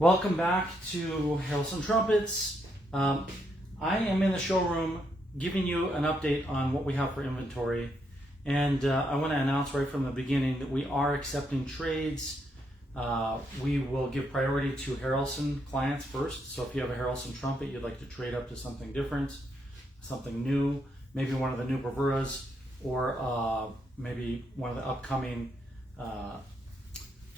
Welcome back to Harrelson Trumpets. I am in the showroom giving you an update on what we have for inventory. And I want to announce right from the beginning that we are accepting trades. We will give priority to Harrelson clients first. So if you have a Harrelson trumpet, you'd like to trade up to something different, something new, maybe one of the new Braveras, or maybe one of the upcoming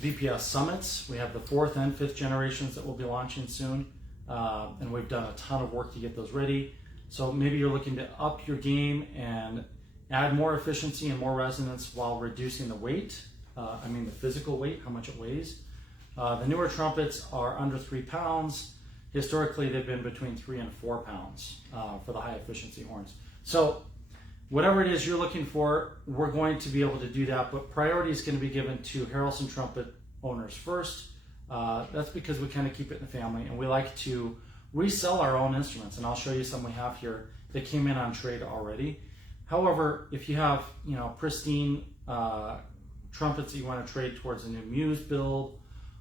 VPS summits. We have the 4th and 5th generations that will be launching soon, and we've done a ton of work to get those ready. So maybe you're looking to up your game and add more efficiency and more resonance while reducing the weight. The physical weight, how much it weighs. The newer trumpets are under 3 pounds. Historically, they've been between 3 and 4 pounds for the high efficiency horns. So whatever it is you're looking for, we're going to be able to do that, but priority is going to be given to Harrelson trumpet owners first. That's because we kind of keep it in the family, and we like to resell our own instruments, and I'll show you some we have here that came in on trade already. However, if you have pristine trumpets that you want to trade towards a new Muse build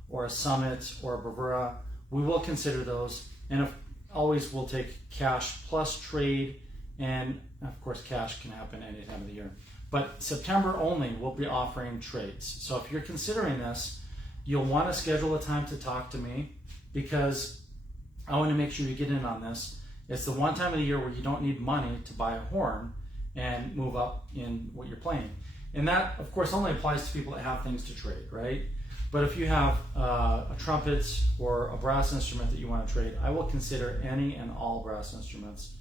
or a Summit or a Bravera, we will consider those, and always we'll take cash plus trade. And of course, cash can happen any time of the year. But September only, we'll be offering trades. So if you're considering this, you'll want to schedule a time to talk to me, because I want to make sure you get in on this. It's the one time of the year where you don't need money to buy a horn and move up in what you're playing. And that, of course, only applies to people that have things to trade, right? But if you have a trumpet or a brass instrument that you want to trade, I will consider any and all brass instruments.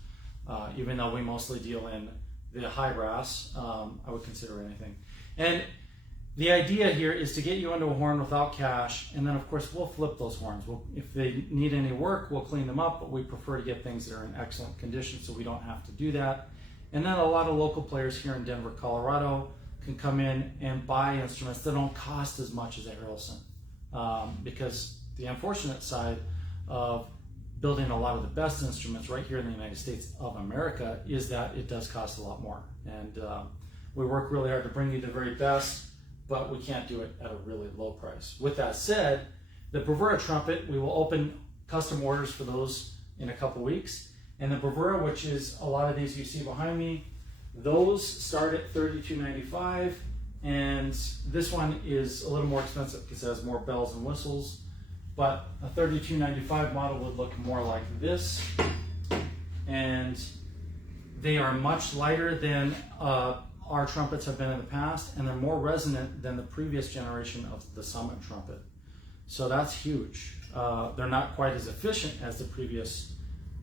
Even though we mostly deal in the high brass, I would consider anything. And the idea here is to get you into a horn without cash, and then of course we'll flip those horns. If they need any work, we'll clean them up, but we prefer to get things that are in excellent condition so we don't have to do that. And then a lot of local players here in Denver, Colorado can come in and buy instruments that don't cost as much as a Harrelson. Because the unfortunate side of building a lot of the best instruments right here in the United States of America is that it does cost a lot more. And we work really hard to bring you the very best, but we can't do it at a really low price. With that said, the Bravera trumpet, we will open custom orders for those in a couple weeks. And the Bravera, which is a lot of these you see behind me, those start at $32.95. And this one is a little more expensive because it has more bells and whistles. But a $32.95 model would look more like this, and they are much lighter than our trumpets have been in the past, and they're more resonant than the previous generation of the Summit trumpet. So that's huge. They're not quite as efficient as the previous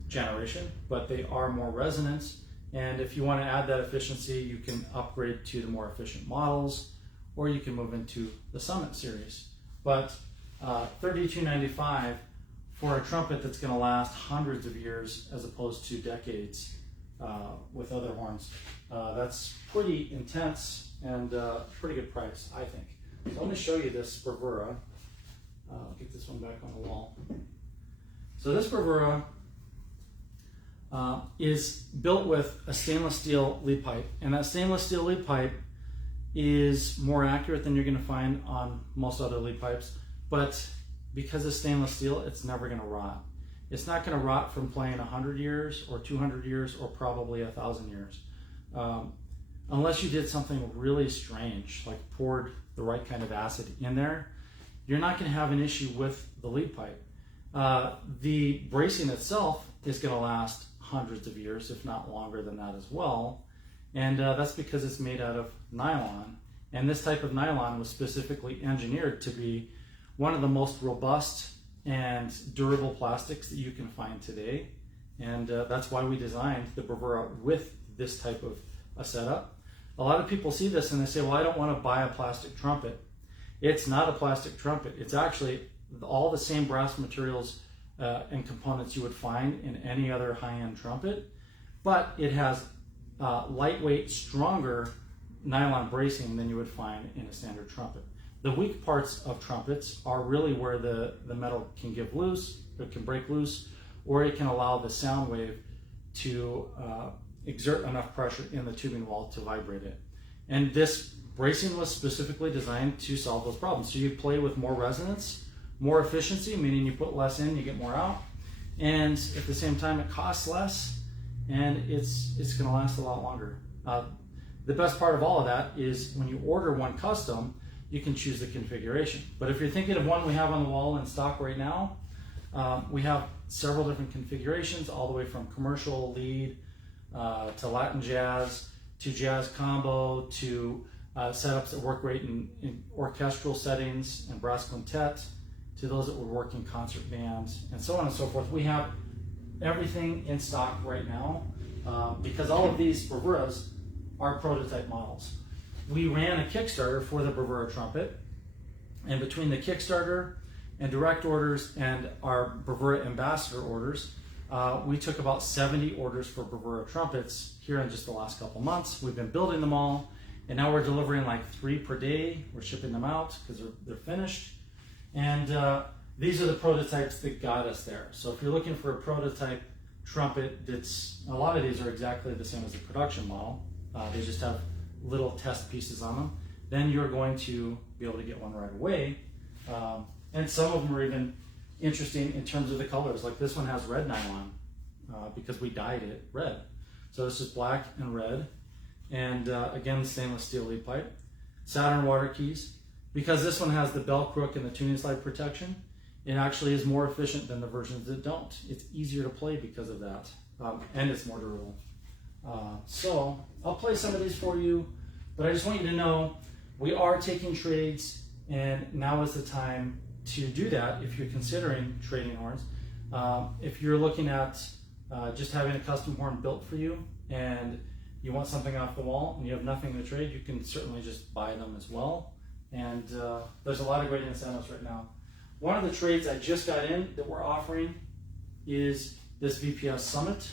generation, but they are more resonant. And if you want to add that efficiency, you can upgrade to the more efficient models, or you can move into the Summit series. But $32.95 for a trumpet that's going to last hundreds of years as opposed to decades with other horns. That's pretty intense and pretty good price, I think. So I'm going to show you this Bravera. I'll get this one back on the wall. So this Bravera is built with a stainless steel lead pipe, and that stainless steel lead pipe is more accurate than you're going to find on most other lead pipes. But because it's stainless steel, it's never going to rot. It's not going to rot from playing 100 years or 200 years or probably 1,000 years. Unless you did something really strange, like poured the right kind of acid in there, you're not going to have an issue with the lead pipe. The bracing itself is going to last hundreds of years, if not longer than that as well. And that's because it's made out of nylon. And this type of nylon was specifically engineered to be one of the most robust and durable plastics that you can find today. And that's why we designed the Bravera with this type of a setup. A lot of people see this and they say, well, I don't want to buy a plastic trumpet. It's not a plastic trumpet. It's actually all the same brass materials and components you would find in any other high-end trumpet, but it has lightweight, stronger nylon bracing than you would find in a standard trumpet. The weak parts of trumpets are really where the metal can give loose, it can break loose, or it can allow the sound wave to exert enough pressure in the tubing wall to vibrate it. And this bracing was specifically designed to solve those problems. So you play with more resonance more efficiency, meaning you put less in, you get more out. And at the same time, it costs less, and it's going to last a lot longer. The best part of all of that is when you order one custom, you can choose the configuration. But if you're thinking of one we have on the wall in stock right now, we have several different configurations, all the way from commercial lead to Latin jazz to jazz combo to setups that work great in orchestral settings and brass quintet, to those that would work in concert bands, and so on and so forth. We have everything in stock right now because all of these Braveras are prototype models. We ran a Kickstarter for the Bravera trumpet, and between the Kickstarter and direct orders and our Bravera ambassador orders, we took about 70 orders for Bravera trumpets here in just the last couple months. We've been building them all, and now we're delivering like 3 per day. We're shipping them out because they're finished. And these are the prototypes that got us there. So if you're looking for a prototype trumpet, a lot of these are exactly the same as the production model. They just have little test pieces on them. Then you're going to be able to get one right away. And some of them are even interesting in terms of the colors. Like this one has red nylon because we dyed it red. So this is black and red. And again, stainless steel lead pipe. Saturn water keys. Because this one has the bell crook and the tuning slide protection, it actually is more efficient than the versions that don't. It's easier to play because of that, and it's more durable. So I'll play some of these for you, but I just want you to know we are taking trades, and now is the time to do that if you're considering trading horns. If you're looking at just having a custom horn built for you and you want something off the wall and you have nothing to trade, you can certainly just buy them as well. And there's a lot of great incentives right now. One of the trades I just got in that we're offering is this VPS Summit.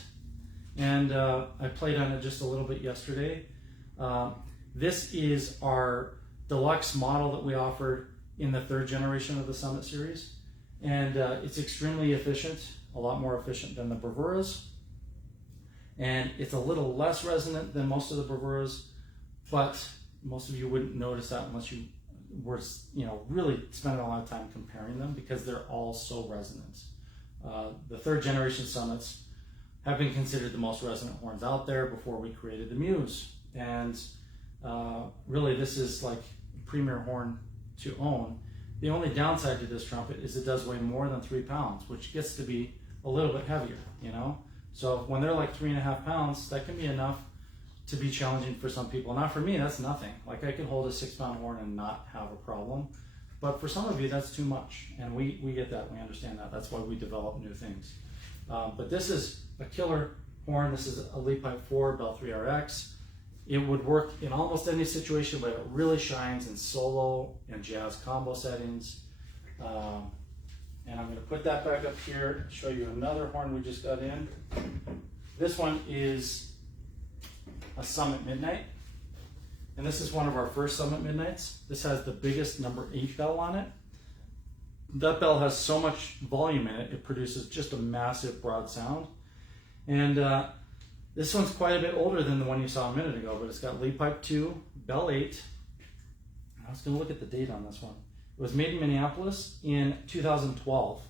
And I played on it just a little bit yesterday. This is our deluxe model that we offered in the 3rd generation of the Summit series. And it's extremely efficient, a lot more efficient than the Braveras. And it's a little less resonant than most of the Braveras, but most of you wouldn't notice that unless you were, really spending a lot of time comparing them, because they're all so resonant. The 3rd generation Summits have been considered the most resonant horns out there before we created the Muse. And really, this is like a premier horn to own. The only downside to this trumpet is it does weigh more than 3 pounds, which gets to be a little bit heavier, So when they're like 3.5 pounds, that can be enough to be challenging for some people. Now for me, that's nothing. Like I can hold a 6-pound horn and not have a problem. But for some of you, that's too much. And we get that, we understand that. That's why we develop new things. But this is a killer horn. This is a Lead Pipe 4 Bell 3RX. It would work in almost any situation, but it really shines in solo and jazz combo settings. And I'm going to put that back up here and show you another horn we just got in. This one is a Summit Midnight. And this is one of our first Summit Midnights. This has the biggest number 8 bell on it. That bell has so much volume in it, it produces just a massive broad sound. And this one's quite a bit older than the one you saw a minute ago, but it's got Lead Pipe 2, Bell 8. I was going to look at the date on this one. It was made in Minneapolis in 2012,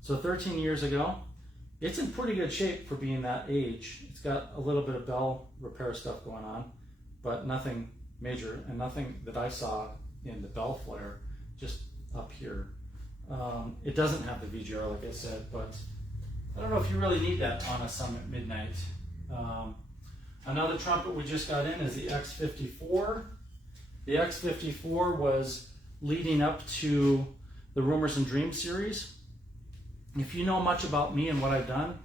so 13 years ago. It's in pretty good shape for being that age. It's got a little bit of bell repair stuff going on, but nothing major, and nothing that I saw in the bell flare, just up here. It doesn't have the VGR, like I said, but I don't know if you really need that on a Summit Midnight. Another trumpet we just got in is the X54. The X54 was leading up to the Rumors and Dreams series. If you know much about me and what I've done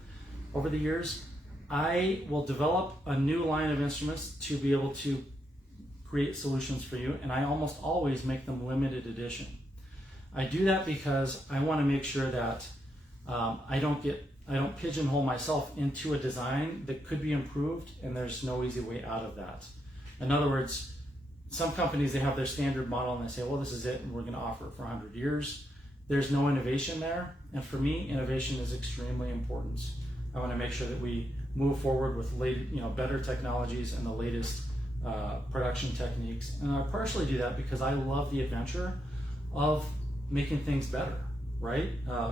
over the years, I will develop a new line of instruments to be able to create solutions for you, and I almost always make them limited edition. I do that because I want to make sure that I don't pigeonhole myself into a design that could be improved, and there's no easy way out of that. In other words, some companies, they have their standard model and they say, well, this is it and we're going to offer it for 100 years. There's no innovation there, and for me, innovation is extremely important. I want to make sure that we move forward with better technologies and the latest production techniques. And I partially do that because I love the adventure of making things better. right?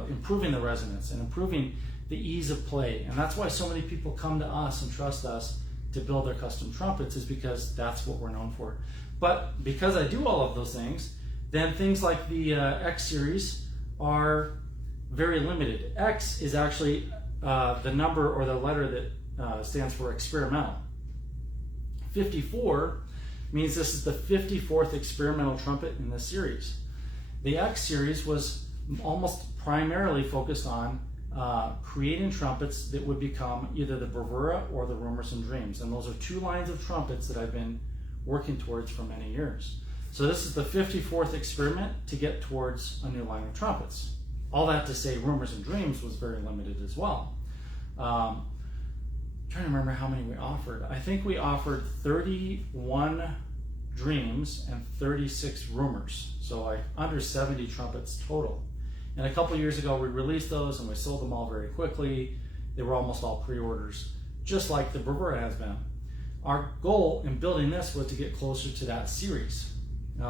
Improving the resonance and improving the ease of play. And that's why so many people come to us and trust us to build their custom trumpets, is because that's what we're known for. But because I do all of those things, then things like the X series are very limited. X is actually the number or the letter that stands for experimental. 54 means this is the 54th experimental trumpet in this series. The X series was almost primarily focused on creating trumpets that would become either the Bravera or the Rumors and Dreams. And those are two lines of trumpets that I've been working towards for many years. So this is the 54th experiment to get towards a new line of trumpets. All that to say, Rumors and Dreams was very limited as well. I'm trying to remember how many we offered. I think we offered 31 Dreams and 36 Rumors. So like under 70 trumpets total. And a couple years ago, we released those and we sold them all very quickly. They were almost all pre-orders, just like the Bravera has been. Our goal in building this was to get closer to that series.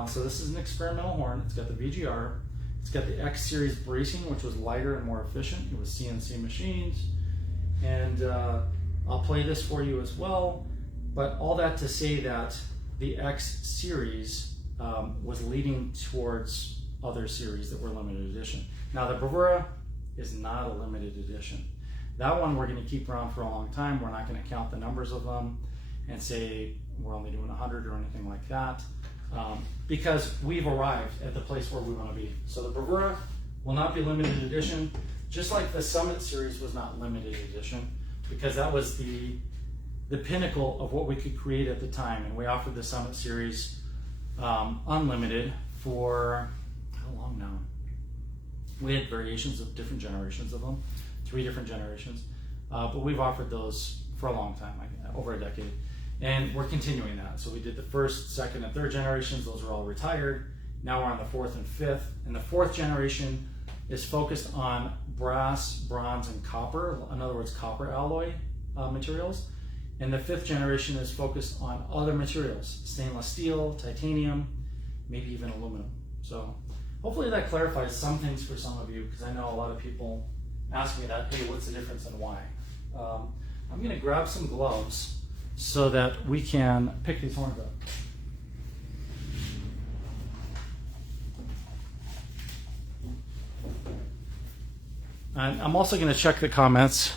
So this is an experimental horn. It's got the VGR. It's got the X series bracing, which was lighter and more efficient. It was CNC machines. And I'll play this for you as well. But all that to say that the X series was leading towards other series that were limited edition. Now the Bravera is not a limited edition. That one we're going to keep around for a long time. We're not going to count the numbers of them and say we're only doing 100 or anything like that, because we've arrived at the place where we want to be. So the Bravera will not be limited edition, just like the Summit series was not limited edition, because that was the pinnacle of what we could create at the time. And we offered the Summit series unlimited for how long now? We had variations of different generations of them, 3 different generations, but we've offered those for a long time, like over a decade, and we're continuing that. So we did the 1st, 2nd, and 3rd generations. Those are all retired. Now we're on the 4th and 5th, and the 4th generation is focused on brass, bronze, and copper. In other words, copper alloy materials. And the 5th generation is focused on other materials: stainless steel, titanium, maybe even aluminum. So hopefully that clarifies some things for some of you, because I know a lot of people ask me that, hey, what's the difference and why? I'm going to grab some gloves so that we can pick these horns up. And I'm also going to check the comments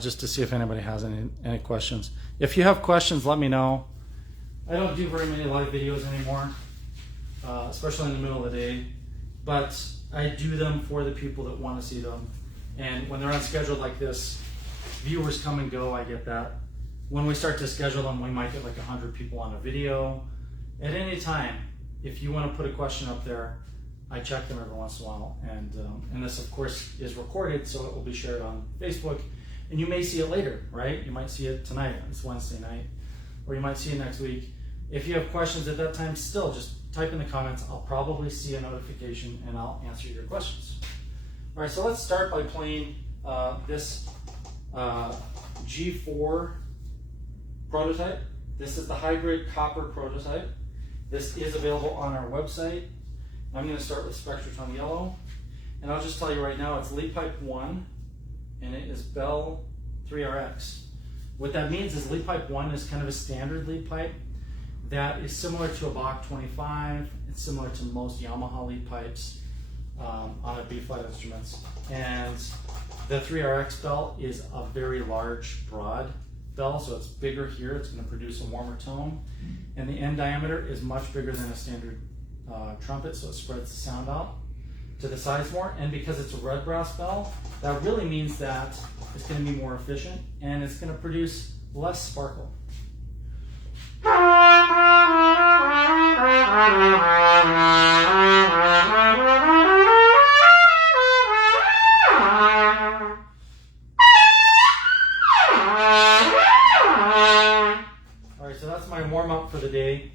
just to see if anybody has any questions. If you have questions, let me know. I don't do very many live videos anymore, especially in the middle of the day, but I do them for the people that want to see them. And when they're unscheduled like this, viewers come and go, I get that. When we start to schedule them, we might get like 100 people on a video. At any time, if you want to put a question up there, I check them every once in a while. And this, of course, is recorded, so it will be shared on Facebook. And you may see it later, right? You might see it tonight. It's Wednesday night. Or you might see it next week. If you have questions at that time, still just type in the comments. I'll probably see a notification and I'll answer your questions. All right, so let's start by playing this G4 prototype. This is the hybrid copper prototype. This is available on our website. I'm going to start with Spectratron Yellow. And I'll just tell you right now, it's lead pipe 1, and it is Bell 3RX. What that means is lead pipe 1 is kind of a standard lead pipe that is similar to a Bach 25. It's similar to most Yamaha lead pipes on a B-flat instruments. And the 3RX bell is a very large, broad bell, so it's bigger here. It's going to produce a warmer tone. And the end diameter is much bigger than a standard trumpet, so it spreads the sound out to the sides more. And because it's a red brass bell, that really means that it's going to be more efficient and it's going to produce less sparkle. So that's my warm-up for the day.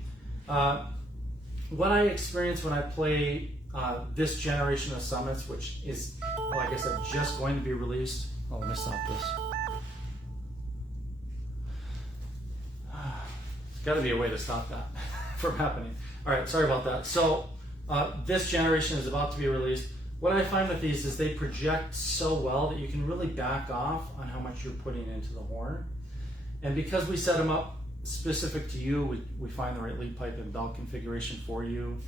What I experience when I play this generation of Summits, which is, like I said, just going to be released. Oh, let me stop this. There's got to be a way to stop that from happening. All right, sorry about that. So this generation is about to be released. what I find with these is they project so well that you can really back off on how much you're putting into the horn. And because we set them up specific to you, we find the right lead pipe and bell configuration for you,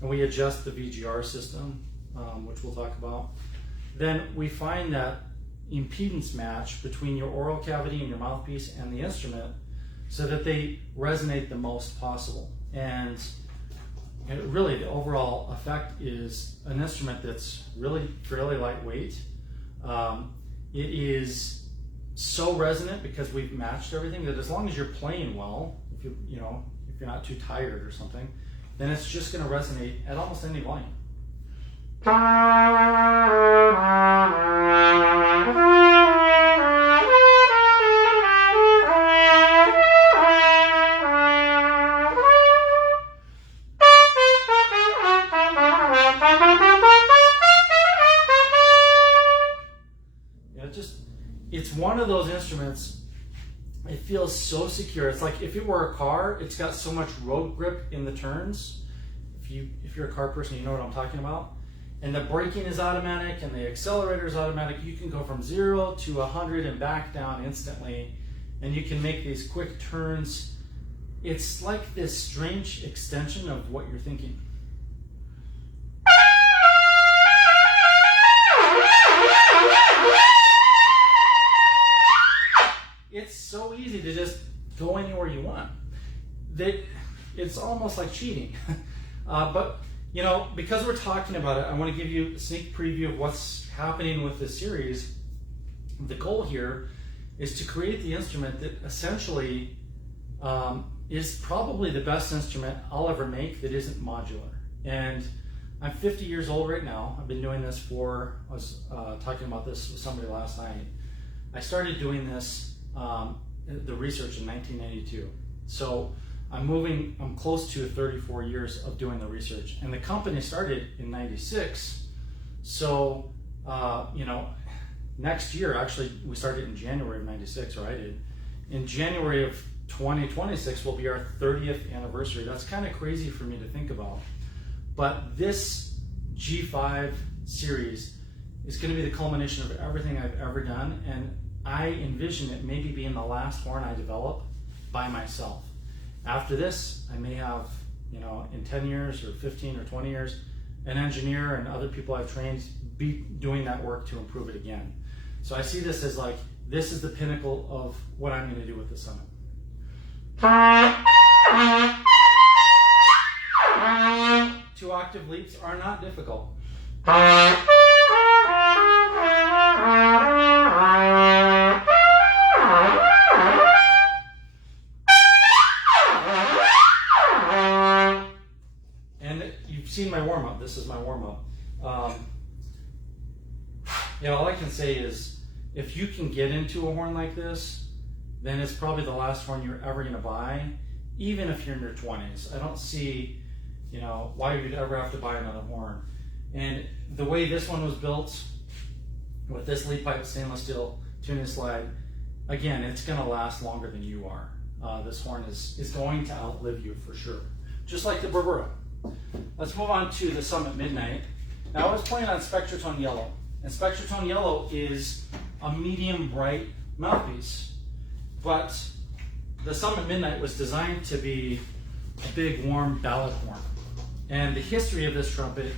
and we adjust the VGR system, which we'll talk about. Then we find that impedance match between your oral cavity and your mouthpiece and the instrument so that they resonate the most possible. And really the overall effect is an instrument that's really fairly lightweight. It is so resonant because we've matched everything that as long as you're playing well, if you're not too tired or something, then it's just going to resonate at almost any volume. It's one of those instruments, it feels so secure. It's like if it were a car, it's got so much road grip in the turns. If you're a car person, you know what I'm talking about. And the braking is automatic and the accelerator is automatic. You can go from 0 to 100 and back down instantly. And you can make these quick turns. It's like this strange extension of what you're thinking. It's so easy to just go anywhere you want. It's almost like cheating. But because we're talking about it, I want to give you a sneak preview of what's happening with this series. The goal here is to create the instrument that essentially is probably the best instrument I'll ever make that isn't modular. And I'm 50 years old right now. I've been doing this I was talking about this with somebody last night. I started doing this the research in 1992. So I'm close to 34 years of doing the research, and the company started in 96. So next year, actually we started in January of 96, or I did. In January of 2026 will be our 30th anniversary. That's kind of crazy for me to think about. But this G5 series is going to be the culmination of everything I've ever done, and I envision it maybe being the last horn I develop by myself. After this, I may have, in 10 years or 15 or 20 years, an engineer and other people I've trained be doing that work to improve it again. So I see this as like, this is the pinnacle of what I'm going to do with the Summit. 2-octave leaps are not difficult. Seen my warm-up. This is my warm-up. All I can say is if you can get into a horn like this, then it's probably the last horn you're ever going to buy, even if you're in your 20s. I don't see why you'd ever have to buy another horn. And the way this one was built with this lead pipe stainless steel tuning slide, again, it's going to last longer than you are. This horn is going to outlive you for sure, just like the Bravera. Let's move on to the Summit Midnight. Now I was playing on Spectratone Yellow, and Spectratone Yellow is a medium bright mouthpiece, but the Summit Midnight was designed to be a big warm ballad horn. And the history of this trumpet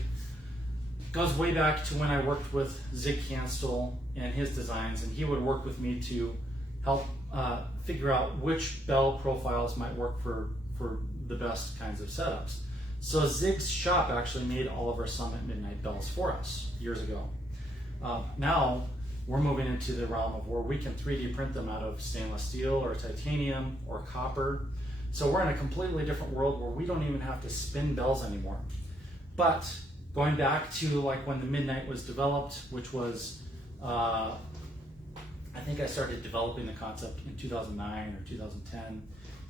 goes way back to when I worked with Zig Canstel and his designs, and he would work with me to help figure out which bell profiles might work for the best kinds of setups. So Zig's shop actually made all of our Summit Midnight bells for us years ago. Now we're moving into the realm of where we can 3D print them out of stainless steel or titanium or copper. So we're in a completely different world where we don't even have to spin bells anymore. But going back to like when the Midnight was developed, which was, I think I started developing the concept in 2009 or 2010,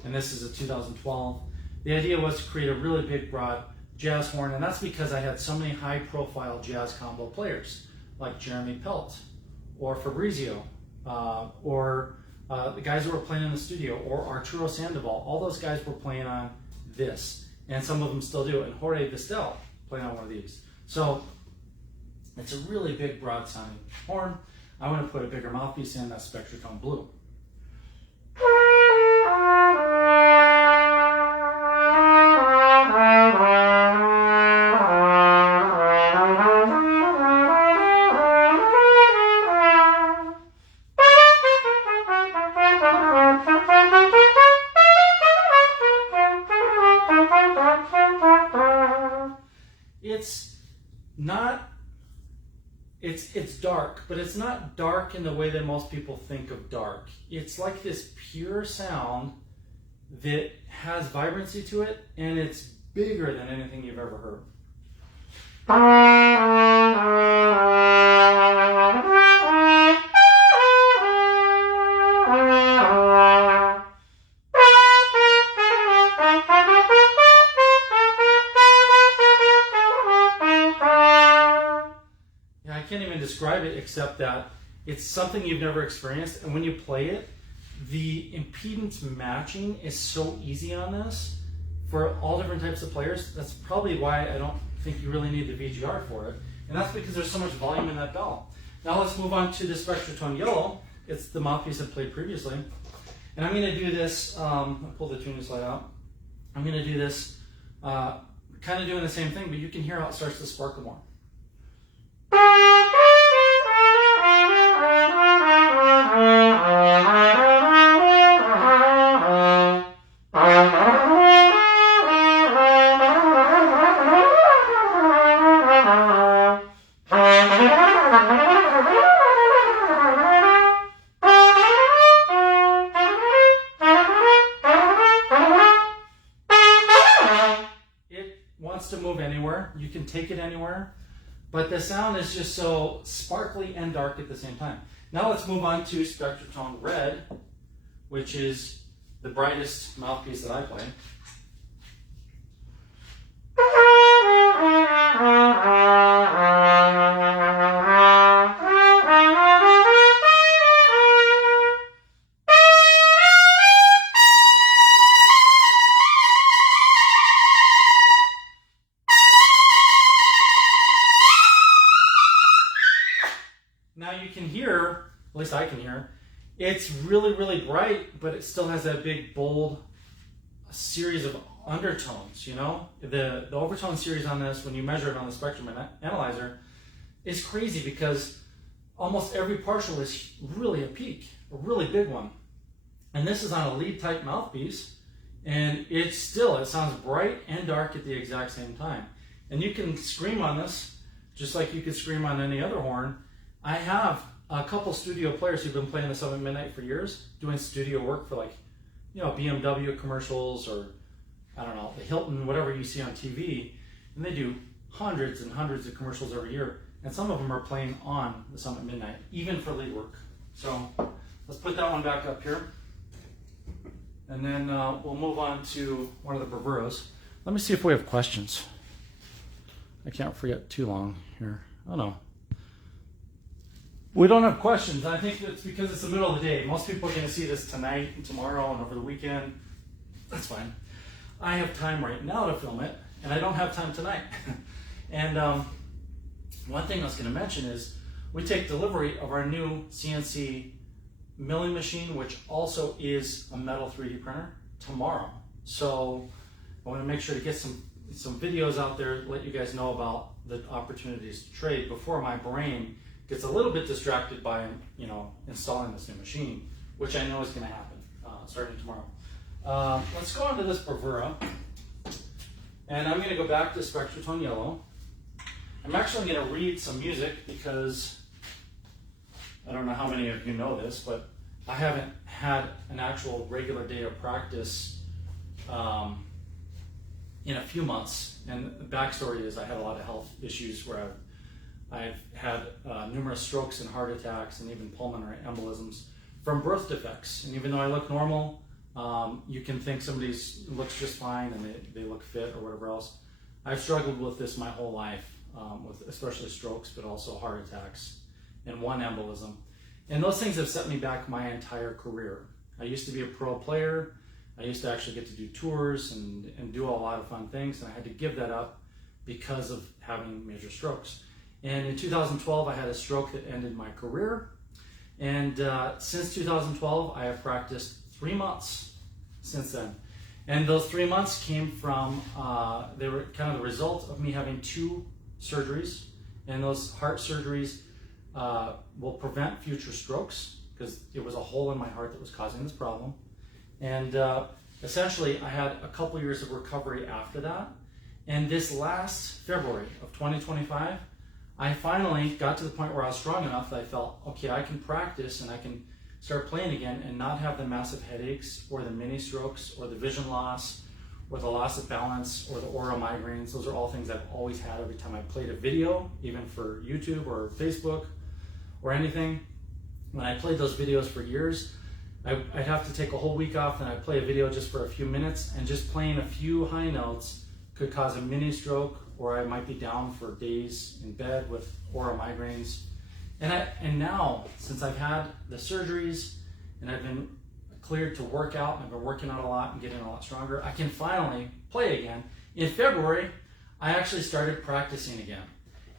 and this is a 2012. The idea was to create a really big, broad jazz horn, and that's because I had so many high-profile jazz combo players, like Jeremy Pelt, or Fabrizio, or the guys who were playing in the studio, or Arturo Sandoval. All those guys were playing on this, and some of them still do, and Jorge Vistel playing on one of these. So It's a really big, broad sounding horn. I want to put a bigger mouthpiece in, that's Spectratone Blue. It's not, it's dark, but it's not dark in the way that most people think of dark. It's like this pure sound that has vibrancy to it, and it's bigger than anything you've ever heard. I can't even describe it except that it's something you've never experienced, and when you play it, the impedance matching is so easy on this for all different types of players. That's probably why I don't think you really need the VGR for it, and that's because there's so much volume in that bell. Now let's move on to the Spectratone Yellow. It's the mouthpiece I played previously, and I'm going to do this, I'll pull the tuning slide out. I'm going to do this kind of doing the same thing, but you can hear how it starts to sparkle more. To move anywhere, you can take it anywhere, but the sound is just so sparkly and dark at the same time. Now let's move on to Spectratone Red, which is the brightest mouthpiece that I play. Now you can hear, at least I can hear, it's really, really bright, but it still has that big, bold series of undertones, you know? The overtone series on this, when you measure it on the spectrum analyzer, is crazy because almost every partial is really a peak, a really big one. And this is on a lead type mouthpiece, and it sounds bright and dark at the exact same time. And you can scream on this, just like you could scream on any other horn. I have a couple studio players who've been playing this up at midnight for years, doing studio work for, like, you know, BMW commercials, or I don't know, the Hilton, whatever you see on TV, and they do hundreds and hundreds of commercials every year, and some of them are playing on the Summit Midnight, even for lead work. So let's put that one back up here, and then we'll move on to one of the Braveras. Let me see if we have questions. I can't forget too long here. Oh no. We don't have questions. I think it's because it's the middle of the day. Most people are going to see this tonight and tomorrow and over the weekend. That's fine. I have time right now to film it, and I don't have time tonight. And one thing I was going to mention is we take delivery of our new CNC milling machine, which also is a metal 3D printer, tomorrow. So I want to make sure to get some videos out there, let you guys know about the opportunities to trade before my brain gets a little bit distracted by, you know, installing this new machine, which I know is going to happen starting tomorrow. Let's go on to this Bravera, and I'm going to go back to Spectratone Yellow. I'm actually going to read some music because I don't know how many of you know this, but I haven't had an actual regular day of practice in a few months. And the backstory is I had a lot of health issues where I've had numerous strokes and heart attacks and even pulmonary embolisms from birth defects. And even though I look normal, you can think somebody looks just fine and they look fit or whatever else. I've struggled with this my whole life, with especially strokes, but also heart attacks and one embolism. And those things have set me back my entire career. I used to be a pro player. I used to actually get to do tours and do a lot of fun things, and I had to give that up because of having major strokes. And in 2012, I had a stroke that ended my career. And since 2012, I have practiced 3 months since then. And those 3 months came from, they were kind of the result of me having 2 surgeries. And those heart surgeries will prevent future strokes, because it was a hole in my heart that was causing this problem. And essentially, I had a couple years of recovery after that. And this last February of 2025, I finally got to the point where I was strong enough that I felt, okay, I can practice and I can start playing again and not have the massive headaches or the mini strokes or the vision loss or the loss of balance or the oral migraines. Those are all things I've always had every time I played a video, even for YouTube or Facebook or anything. When I played those videos for years, I'd have to take a whole week off and I'd play a video just for a few minutes, and just playing a few high notes could cause a mini stroke, or I might be down for days in bed with oral migraines. And now, since I've had the surgeries and I've been cleared to work out, and I've been working out a lot and getting a lot stronger, I can finally play again. In February, I actually started practicing again.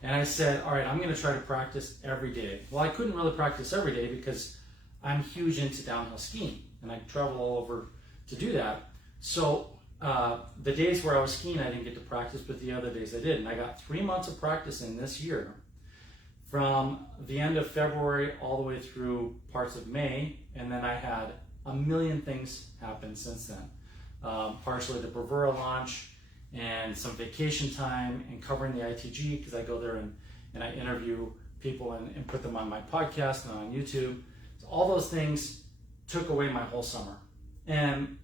And I said, all right, I'm gonna try to practice every day. Well, I couldn't really practice every day because I'm huge into downhill skiing and I travel all over to do that. So the days where I was skiing, I didn't get to practice, but the other days I did. And I got 3 months of practice in this year, from the end of February all the way through parts of May. And then I had a million things happen since then. Partially the Bravera launch and some vacation time and covering the ITG, because I go there and I interview people and put them on my podcast and on YouTube. So all those things took away my whole summer. And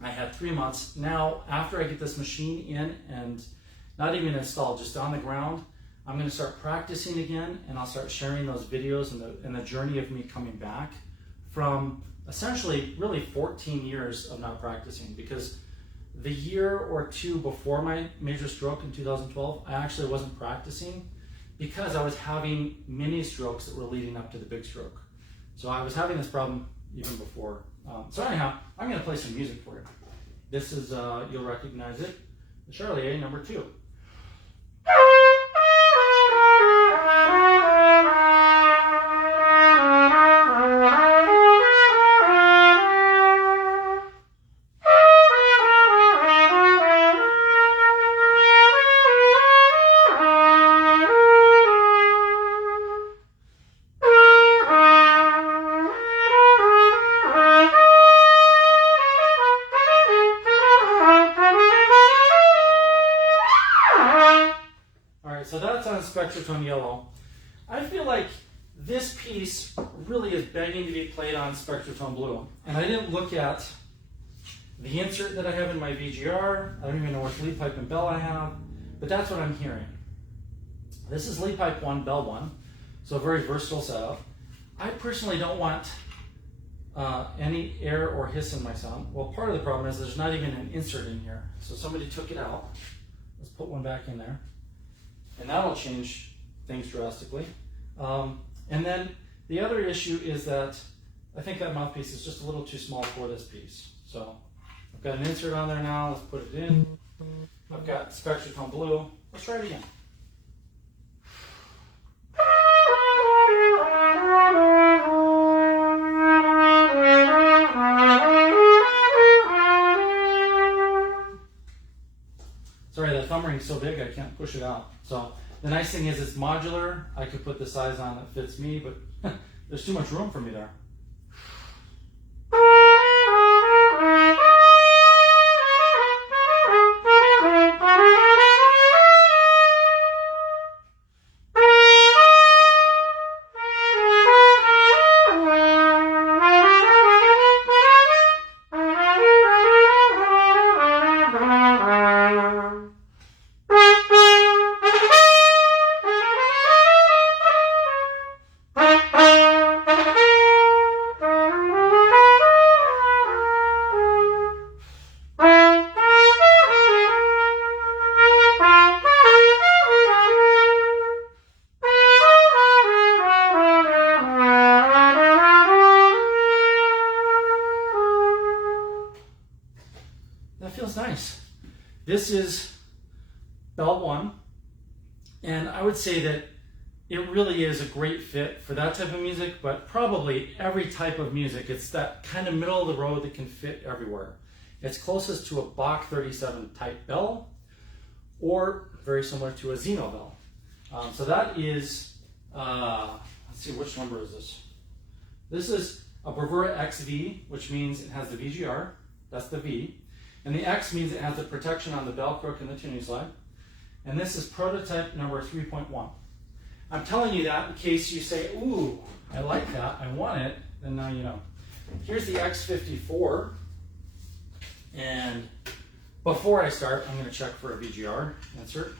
I had 3 months. Now, after I get this machine in and not even installed, just on the ground, I'm going to start practicing again, and I'll start sharing those videos and the journey of me coming back from essentially really 14 years of not practicing. Because the year or two before my major stroke in 2012, I actually wasn't practicing because I was having mini strokes that were leading up to the big stroke. So I was having this problem even before. So anyhow, I'm going to play some music for you. This is, you'll recognize it, the Charlier number 2. So that's on Spectratone Yellow. I feel like this piece really is begging to be played on Spectratone Blue. And I didn't look at the insert that I have in my VGR. I don't even know which lead pipe and bell I have, but that's what I'm hearing. This is lead pipe 1, bell 1, so a very versatile setup. I personally don't want any air or hiss in my sound. Well, part of the problem is there's not even an insert in here. So somebody took it out. Let's put one back in there. And that'll change things drastically. And then the other issue is that I think that mouthpiece is just a little too small for this piece. So I've got an insert on there now. Let's put it in. I've got Spectratone Blue. Let's try it again. Sorry, that thumb ring's so big I can't push it out. So the nice thing is it's modular. I could put the size on that fits me, but there's too much room for me there. That feels nice. This is bell 1, and I would say that it really is a great fit for that type of music, but probably every type of music. It's that kind of middle of the road that can fit everywhere. It's closest to a Bach 37 type bell, or very similar to a Zeno bell. So that is, let's see, which number is this? This is a Bravera XV, which means it has the VGR, that's the V. And the X means it has the protection on the bell crook and the tuning slide. And this is prototype number 3.1. I'm telling you that in case you say, ooh, I like that, I want it, then now you know. Here's the X54. And before I start, I'm going to check for a VGR insert.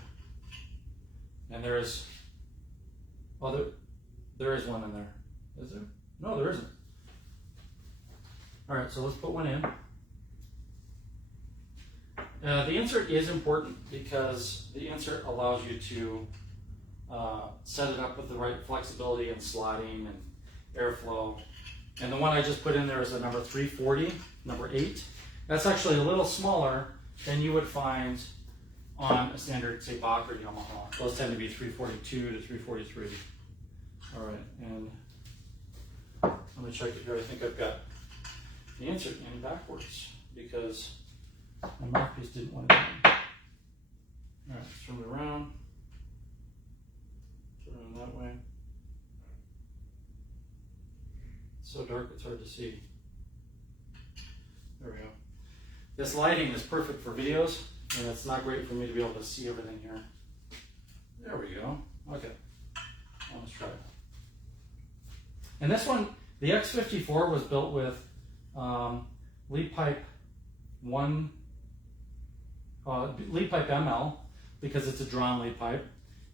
And there is, well, there is one in there. Is there? No, there isn't. All right, so let's put one in. The insert is important because the insert allows you to set it up with the right flexibility and slotting and airflow. And the one I just put in there is a number 340, number 8. That's actually a little smaller than you would find on a standard, say, Bach or Yamaha. Those tend to be 342 to 343. All right, and I'm going to check it here. I think I've got the insert in backwards because my mouthpiece didn't want it in. All right, let's turn it around. Turn it that way. It's so dark it's hard to see. There we go. This lighting is perfect for videos, and it's not great for me to be able to see everything here. There we go. Okay. Let's try it. And this one, the X54 was built with lead pipe ML because it's a drawn lead pipe,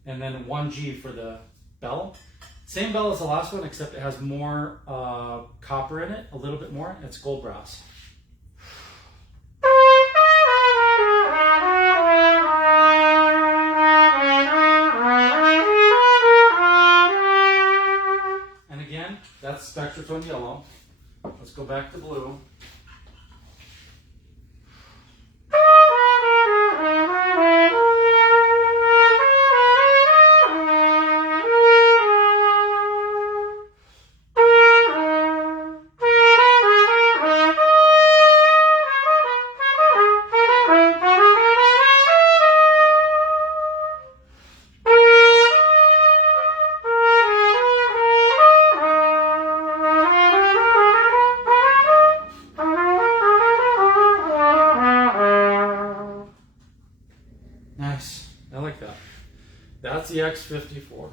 and then 1G for the bell. Same bell as the last one, except it has more copper in it, a little bit more. It's gold brass. And again, that's Spectratone yellow. Let's go back to blue. Nice, I like that. That's the X54.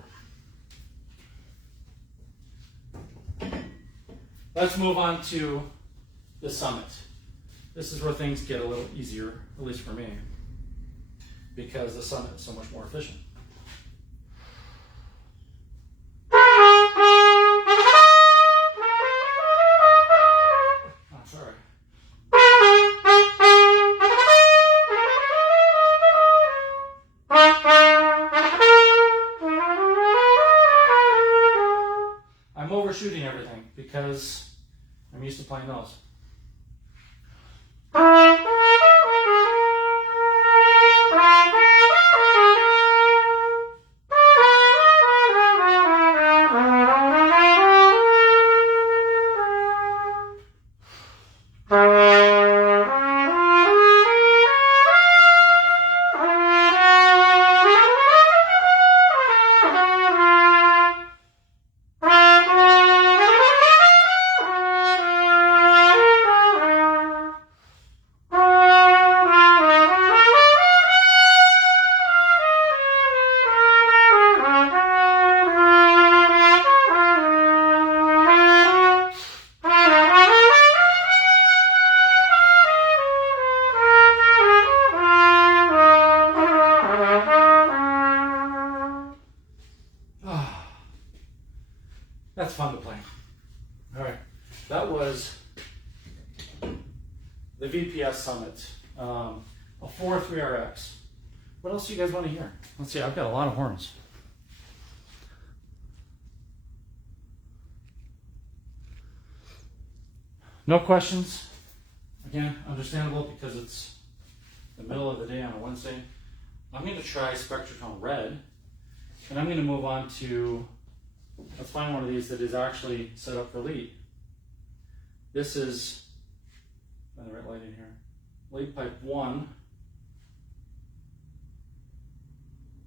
Let's move on to the Summit. This is where things get a little easier, at least for me, because the Summit is so much more efficient. I'm overshooting everything because I'm used to playing those. That's fun to play. All right, that was the VPS Summit, a 4.3RX. What else do you guys want to hear? Let's see, I've got a lot of horns. No questions? Again, understandable because it's the middle of the day on a Wednesday. I'm going to try Spectratone Red. And I'm going to move on to, let's find one of these that is actually set up for lead. This is, find the right light in here, lead pipe 1,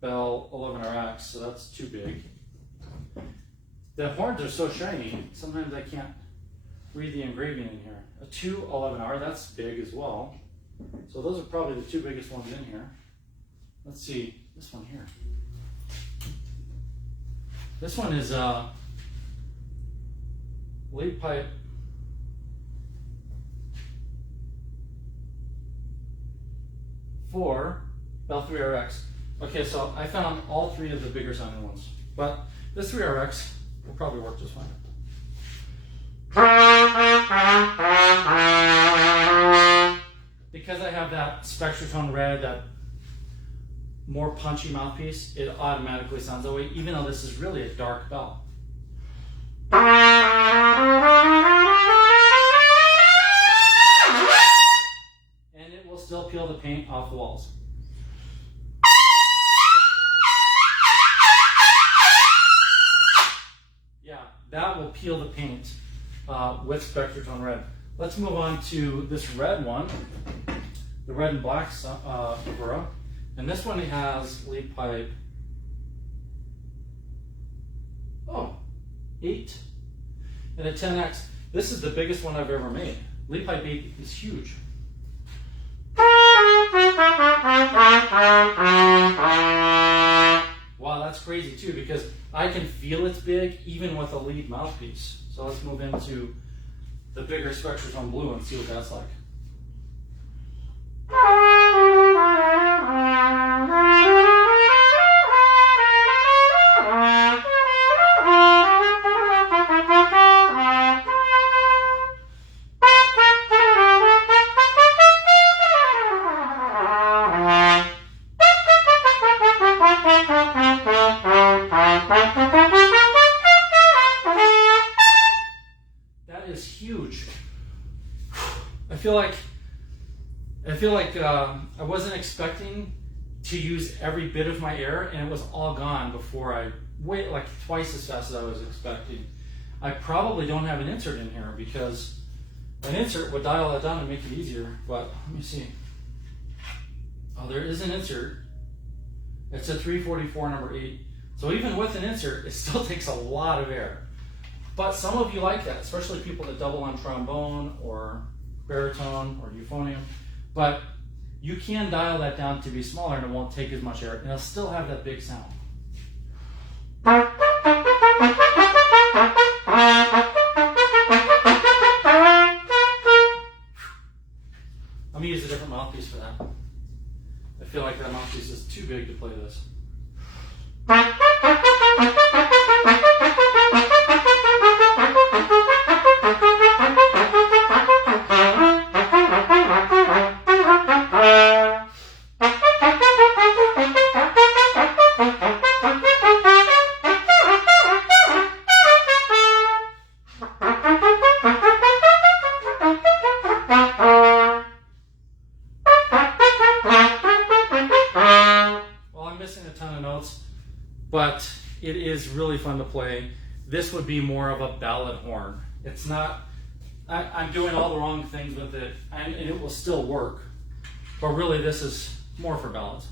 bell 11RX, so that's too big. The horns are so shiny, sometimes I can't read the engraving in here. A 211R, that's big as well. So those are probably the two biggest ones in here. Let's see, this one here. This one is lead pipe 4, bell 3RX. Okay, so I found all three of the bigger sounding ones, but this 3RX will probably work just fine. Because I have that Spectratone red, that more punchy mouthpiece, it automatically sounds that way, even though this is really a dark bell. And it will still peel the paint off the walls. Yeah, that will peel the paint with Spectratone red. Let's move on to this red one, the red and black Bravera. And this one has lead pipe 8 and a 10X. This is the biggest one I've ever made. Lead pipe 8 is huge. Wow, that's crazy too, because I can feel it's big even with a lead mouthpiece. So let's move into the bigger Spectratone blue and see what that's like. Huge. I feel like I wasn't expecting to use every bit of my air, and it was all gone before I wait, like twice as fast as I was expecting. I probably don't have an insert in here, because an insert would dial that down and make it easier, but let me see. Oh, there is an insert. It's a 344 number 8. So even with an insert, it still takes a lot of air. But some of you like that, especially people that double on trombone or baritone or euphonium. But you can dial that down to be smaller and it won't take as much air, and it'll still have that big sound. Let me use a different mouthpiece for that. I feel like that mouthpiece is too big to play this. But it is really fun to play. This would be more of a ballad horn. It's not, I'm doing all the wrong things with it, and it will still work. But really, this is more for ballads.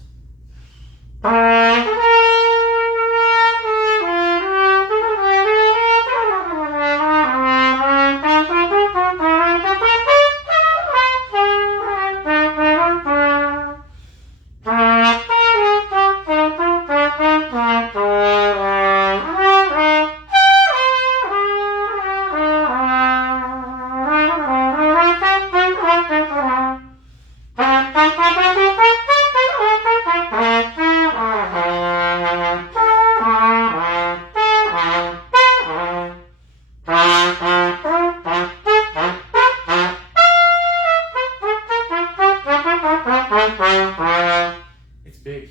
It's big.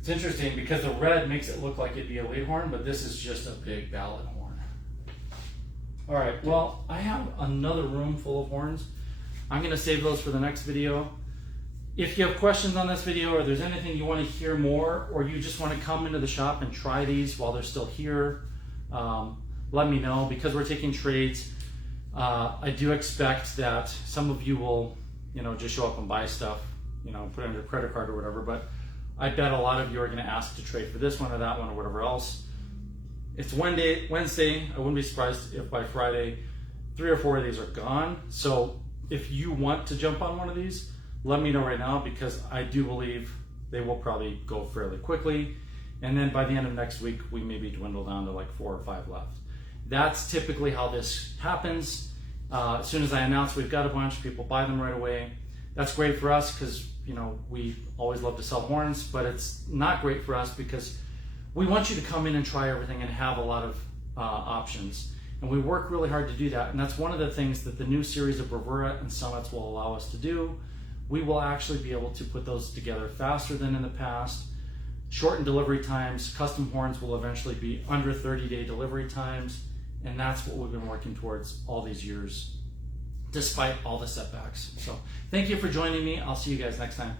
It's interesting because the red makes it look like it'd be a lead horn, but this is just a big ballad horn. All right, well, I have another room full of horns. I'm gonna save those for the next video. If you have questions on this video, or there's anything you want to hear more, or you just want to come into the shop and try these while they're still here, let me know. Because we're taking trades, I do expect that some of you will, just show up and buy stuff, put it on your credit card or whatever, but I bet a lot of you are going to ask to trade for this one or that one or whatever else. It's Wednesday. I wouldn't be surprised if by Friday 3 or 4 of these are gone. So if you want to jump on one of these, let me know right now, because I do believe they will probably go fairly quickly. And then by the end of next week, we maybe dwindle down to like 4 or 5 left. That's typically how this happens. As soon as I announce we've got a bunch, people buy them right away. That's great for us because, we always love to sell horns, but it's not great for us because we want you to come in and try everything and have a lot of options. And we work really hard to do that. And that's one of the things that the new series of Bravera and Summits will allow us to do. We will actually be able to put those together faster than in the past. Shorten delivery times. Custom horns will eventually be under 30-day delivery times. And that's what we've been working towards all these years, despite all the setbacks. So thank you for joining me. I'll see you guys next time.